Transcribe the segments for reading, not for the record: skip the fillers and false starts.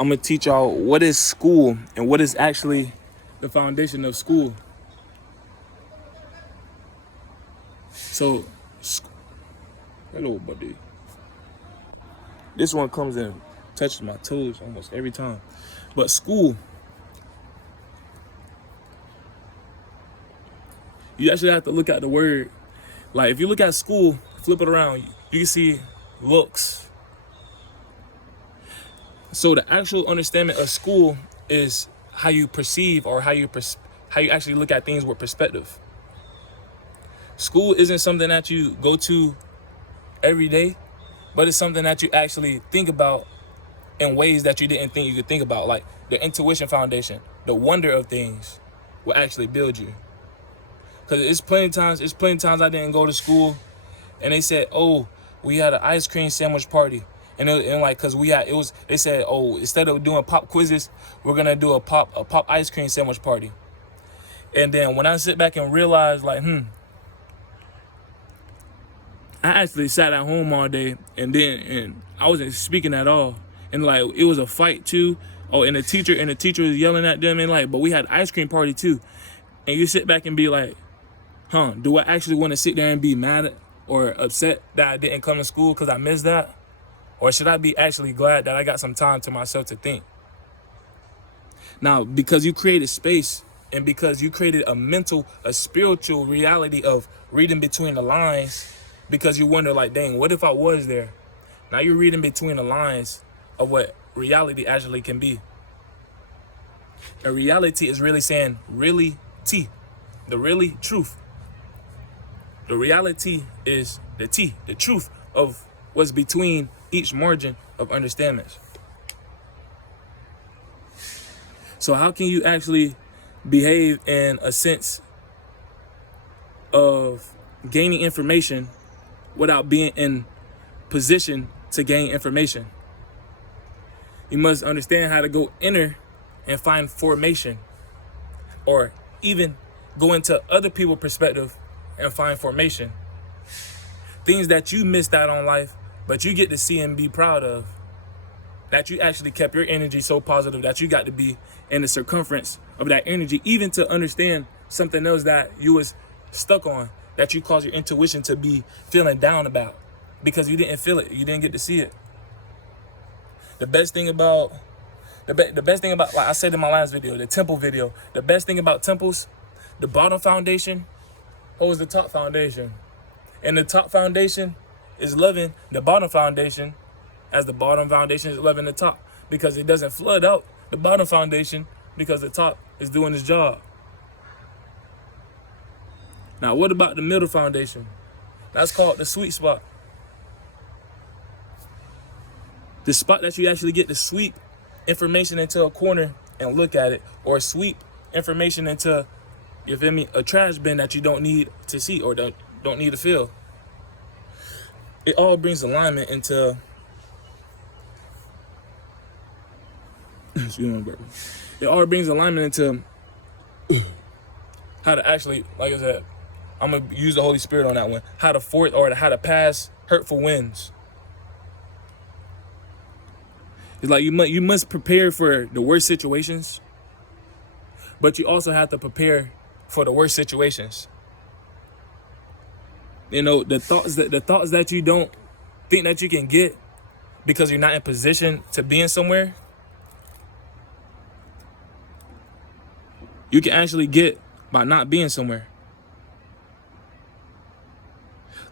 I'm gonna teach y'all what is school and what is actually the foundation of school. So, hello, buddy. This one comes and touches my toes almost every time. But school, you actually have to look at the word. Like, if you look at school, flip it around, you can see looks. So the actual understanding of school is how you perceive, or how you actually look at things with perspective. School isn't something that you go to every day, but it's something that you actually think about in ways that you didn't think you could think about. Like the intuition foundation, the wonder of things will actually build you. Because it's plenty of times I didn't go to school and they said, oh, we had an ice cream sandwich party. And like, cause they said, oh, instead of doing pop quizzes, we're gonna do a pop ice cream sandwich party. And then when I sit back and realize, like, I actually sat at home all day and I wasn't speaking at all. And like, it was a fight too. Oh, and the teacher was yelling at them, and like, but we had ice cream party too. And you sit back and be like, do I actually want to sit there and be mad or upset that I didn't come to school because I missed that? Or should I be actually glad that I got some time to myself to think? Now, because you created space and because you created a spiritual reality of reading between the lines, because you wonder, like, dang, what if I was there? Now you're reading between the lines of what reality actually can be. And reality is really saying, really T, the really truth. The reality is the T, the truth of what's between each margin of understandings. So how can you actually behave in a sense of gaining information without being in position to gain information? You must understand how to go inner and find formation, or even go into other people's perspective and find formation. Things that you missed out on life, but you get to see and be proud of. That you actually kept your energy so positive that you got to be in the circumference of that energy, even to understand something else that you was stuck on, that you caused your intuition to be feeling down about because you didn't feel it, you didn't get to see it. The best thing about, like I said in my last video, the temple video, the best thing about temples, the bottom foundation holds the top foundation. And the top foundation is loving the bottom foundation as the bottom foundation is loving the top, because it doesn't flood out the bottom foundation because the top is doing its job. Now, what about the middle foundation? That's called the sweet spot. The spot that you actually get to sweep information into a corner and look at it, or sweep information into, you feel me, a trash bin that you don't need to see or don't need to feel. It all brings alignment into it all brings alignment into how to actually, like I said, I'm gonna use the Holy Spirit on that one. How to pass hurtful winds. It's like you must prepare for the worst situations, but you also have to prepare for the worst situations. You know, the thoughts that you don't think that you can get because you're not in position to be in somewhere, you can actually get by not being somewhere.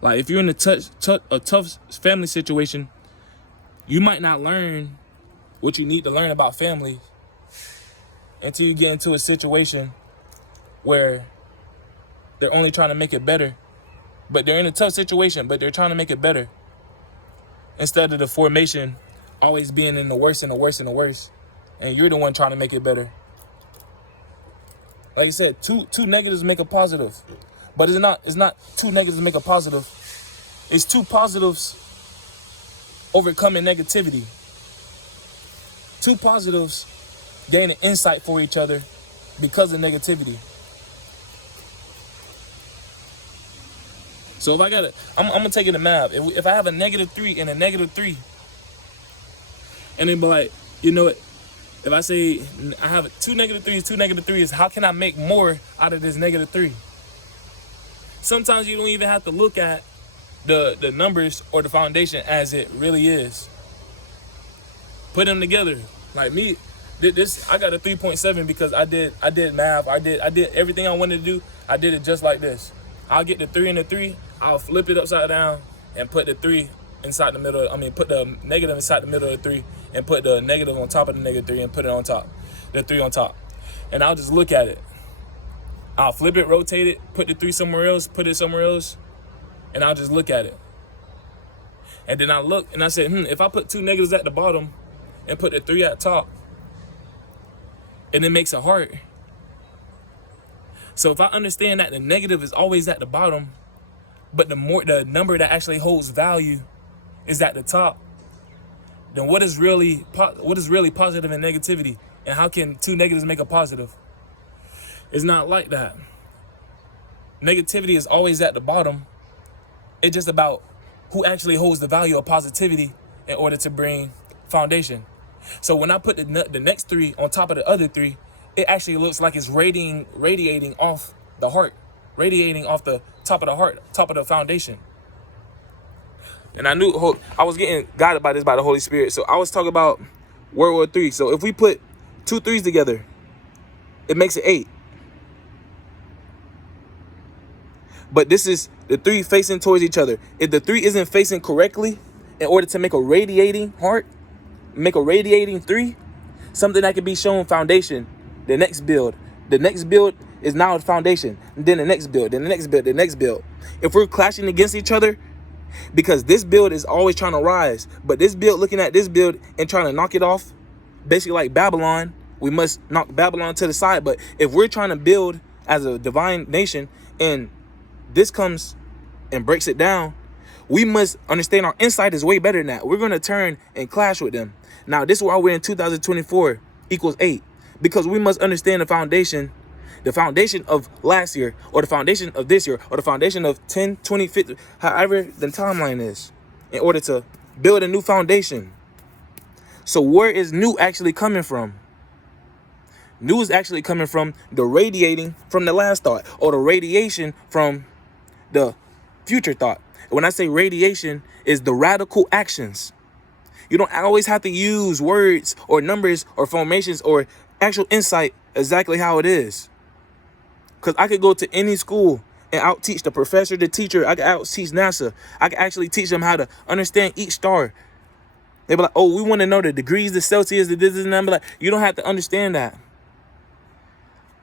Like if you're in a tough family situation, you might not learn what you need to learn about family until you get into a situation where they're only trying to make it better. But they're in a tough situation, but they're trying to make it better. Instead of the formation always being in the worst and the worst and the worst, and you're the one trying to make it better. Like I said, two negatives make a positive. But it's not two negatives make a positive. It's two positives overcoming negativity. Two positives gaining insight for each other because of negativity. So if I'm gonna take it to math. If I have a -3 and a -3, and then be like, you know what, If I say I have two negative threes, how can I make more out of this negative 3? Sometimes you don't even have to look at the numbers or the foundation as it really is. Put them together. Like me, this I got a 3.7 because I did math. I did everything I wanted to do. I did it just like this. I'll get the 3 and the 3. I'll flip it upside down and put the 3 inside the middle. I mean, put the negative inside the middle of the 3 and put the negative on top of the negative 3 and put it on top, the 3 on top. And I'll just look at it. I'll flip it, rotate it, put the 3 somewhere else, put it somewhere else, and I'll just look at it. And then I look and I say, if I put 2 negatives at the bottom and put the 3 at the top, and it makes a heart. So if I understand that the negative is always at the bottom, but the number that actually holds value is at the top, then what is really positive and negativity? And how can 2 negatives make a positive? It's not like that. Negativity is always at the bottom. It's just about who actually holds the value of positivity in order to bring foundation. So when I put the next 3 on top of the other 3, it actually looks like it's radiating off the heart, radiating off the top of the heart, top of the foundation. And I knew I was getting guided by this by the Holy Spirit. So I was talking about World War III. So if we put 2 3s together, it makes it 8. But this is the 3 facing towards each other. If the 3 isn't facing correctly, in order to make a radiating heart, make a radiating 3, something that can be shown foundation, the next build. The next build is now a foundation. And then the next build, then the next build, the next build. If we're clashing against each other, because this build is always trying to rise, but this build looking at this build and trying to knock it off, basically like Babylon, we must knock Babylon to the side. But if we're trying to build as a divine nation and this comes and breaks it down, we must understand our insight is way better than that. We're going to turn and clash with them. Now, this is why we're in 2024 equals 8, because we must understand the foundation of last year, or the foundation of this year, or the foundation of 10, 20, 50, however the timeline is, in order to build a new foundation. So where is new actually coming from? New is actually coming from the radiating from the last thought, or the radiation from the future thought. When I say radiation, is the radical actions. You don't always have to use words or numbers or formations or actual insight exactly how it is. Because I could go to any school and out-teach the professor, the teacher. I could out-teach NASA. I could actually teach them how to understand each star. They be like, oh, we want to know the degrees, the Celsius, the this and that. Like, you don't have to understand that.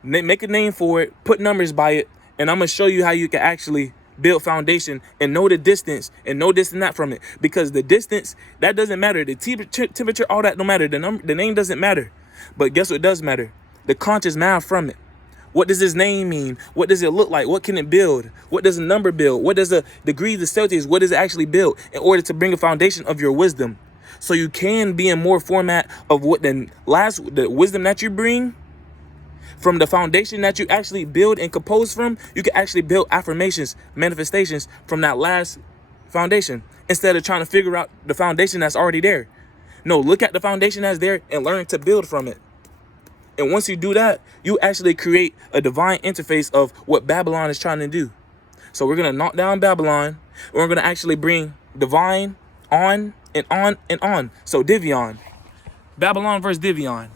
Make a name for it, put numbers by it, and I'm going to show you how you can actually build foundation and know the distance and know this and that from it. Because the distance, that doesn't matter. The temperature, all that don't matter. The name doesn't matter. But guess what does matter? The conscious math from it. What does this name mean? What does it look like? What can it build? What does a number build? What does a degree, the Celsius, what does it actually build in order to bring a foundation of your wisdom? So you can be in more format of what the wisdom that you bring from the foundation that you actually build and compose from. You can actually build affirmations, manifestations from that last foundation instead of trying to figure out the foundation that's already there. No, look at the foundation that's there and learn to build from it. And once you do that, you actually create a divine interface of what Babylon is trying to do. So we're going to knock down Babylon. We're going to actually bring divine on and on and on. So DIVION. Babylon versus DIVION.